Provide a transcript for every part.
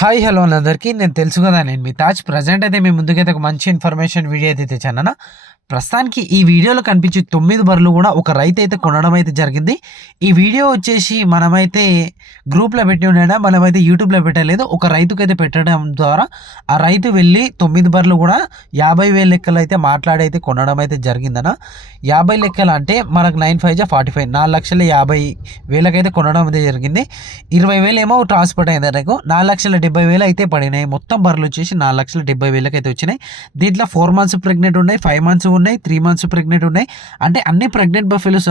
Hi hello అందరికీ. నేను తెలుసు కదా నేను మీ తాజ్. ప్రజెంట్ అయితే మీ ముందుకైతే ఒక మంచి ఇన్ఫర్మేషన్ వీడియో అయితే తెచ్చానన్నా ప్రస్తుతానికి ఈ వీడియోలో కనిపించే తొమ్మిది బర్రెలు కూడా ఒక రైతు అయితే కొనడం అయితే జరిగింది. ఈ వీడియో వచ్చేసి మనమైతే గ్రూప్లో పెట్టి ఉండేనా మనమైతే యూట్యూబ్లో పెట్టలేదు. ఒక రైతుకైతే పెట్టడం ద్వారా ఆ రైతు వెళ్ళి తొమ్మిది బర్రెలు కూడా యాభై వేల లెక్కలు అయితే మాట్లాడి అయితే కొనడం అయితే జరిగిందన యాభై లెక్కలు అంటే మనకు నైన్ ఫైవ్ జా ఫార్టీ ఫైవ్ నాలుగు లక్షల యాభై వేలకైతే కొనడం అయితే జరిగింది. ఇరవై వేలు ఏమో ట్రాన్స్పోర్ట్ అయింది. నాకు నాలుగు లక్షల డెబ్బై వేలు అయితే పడినాయి. మొత్తం బర్రెలు వచ్చేసి నాలుగు లక్షల డెబ్బై వేలకు అయితే వచ్చినాయి. దీంట్లో ఫోర్ మంత్స్ ప్రెగ్నెంట్ ఉన్నాయి ఫైవ్ మంత్స్ ఉన్నాయి త్రీ మంత్స్ ప్రెగ్నెంట్ ఉన్నాయి. అంటే అన్ని ప్రెగ్నెంట్ బఫెలోస్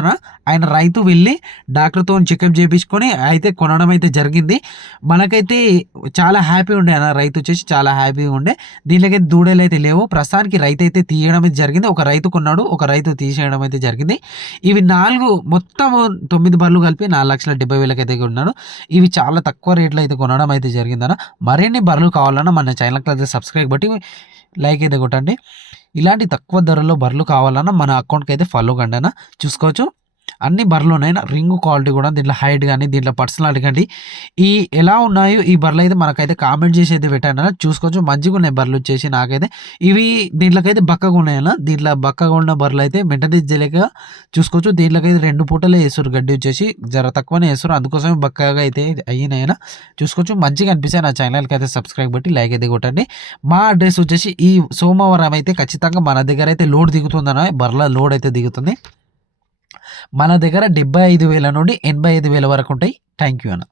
ఆయన రైతు వెళ్ళి డాక్టర్తో చెకప్ చేయించుకొని అయితే కొనడం అయితే జరిగింది. మనకైతే చాలా హ్యాపీ ఉండే అన్న రైతు వచ్చేసి చాలా హ్యాపీగా ఉండే. దీనికైతే దూడలు అయితే లేవు. ప్రస్తుతానికి రైతు అయితే తీయడం అయితే జరిగింది. ఒక రైతు కొన్నాడు ఒక రైతు తీసేయడం అయితే జరిగింది. ఇవి నాలుగు మొత్తం తొమ్మిది బర్రెలు కలిపి నాలుగు లక్షల డెబ్బై వేలకి అయితే కొన్నాడు. ఇవి చాలా తక్కువ రేట్లో అయితే కొనడం అయితే జరిగిందన్న మరిన్ని బర్రెలు కావాలన్నా మన ఛానల్కి అయితే సబ్స్క్రైబ్ బట్టి లైక్ అయితే కొట్టండి. ఇలాంటి తక్కువ ధరలో బర్రెలు కావాలన్నా మన అకౌంట్కి అయితే ఫాలో కండి చూసుకోవచ్చు. అన్ని బర్రెలు ఉన్నాయి రింగ్ క్వాలిటీ కూడా దీంట్లో హైట్ కానీ దీంట్లో పర్సనాలిటీ కానీ ఈ ఎలా ఉన్నాయో ఈ బర్రెలు అయితే మనకైతే కామెంట్ చేసి అయితే పెట్టండి చూసుకోవచ్చు మంచిగా ఉన్నాయి బర్రెలు వచ్చేసి నాకైతే. ఇవి దీంట్లోకైతే బక్కగా ఉన్నాయన్న. దీంట్లో బక్కగా ఉన్న బర్రెలు అయితే మెంటదిచ్చలేక చూసుకోవచ్చు. దీంట్లోకైతే రెండు పూటలే వేసారు గడ్డి వచ్చేసి. జర తక్కువనే వేస్తారు. అందుకోసమే బక్కగా అయితే అయినాయన చూసుకోవచ్చు మంచిగా అనిపిస్తాయి నా ఛానల్కి అయితే సబ్స్క్రైబ్ బట్టి లైక్ అయితే కొట్టండి. మా అడ్రస్ వచ్చేసి ఈ సోమవారం అయితే ఖచ్చితంగా మన దగ్గర అయితే లోడ్ దిగుతుందన్న. బర్రెల లోడ్ అయితే దిగుతుంది. మన దగ్గర డెబ్బై ఐదు వేల నుండి ఎనభై ఐదు వేల వరకు ఉంటాయి. థ్యాంక్ యూ అన్న.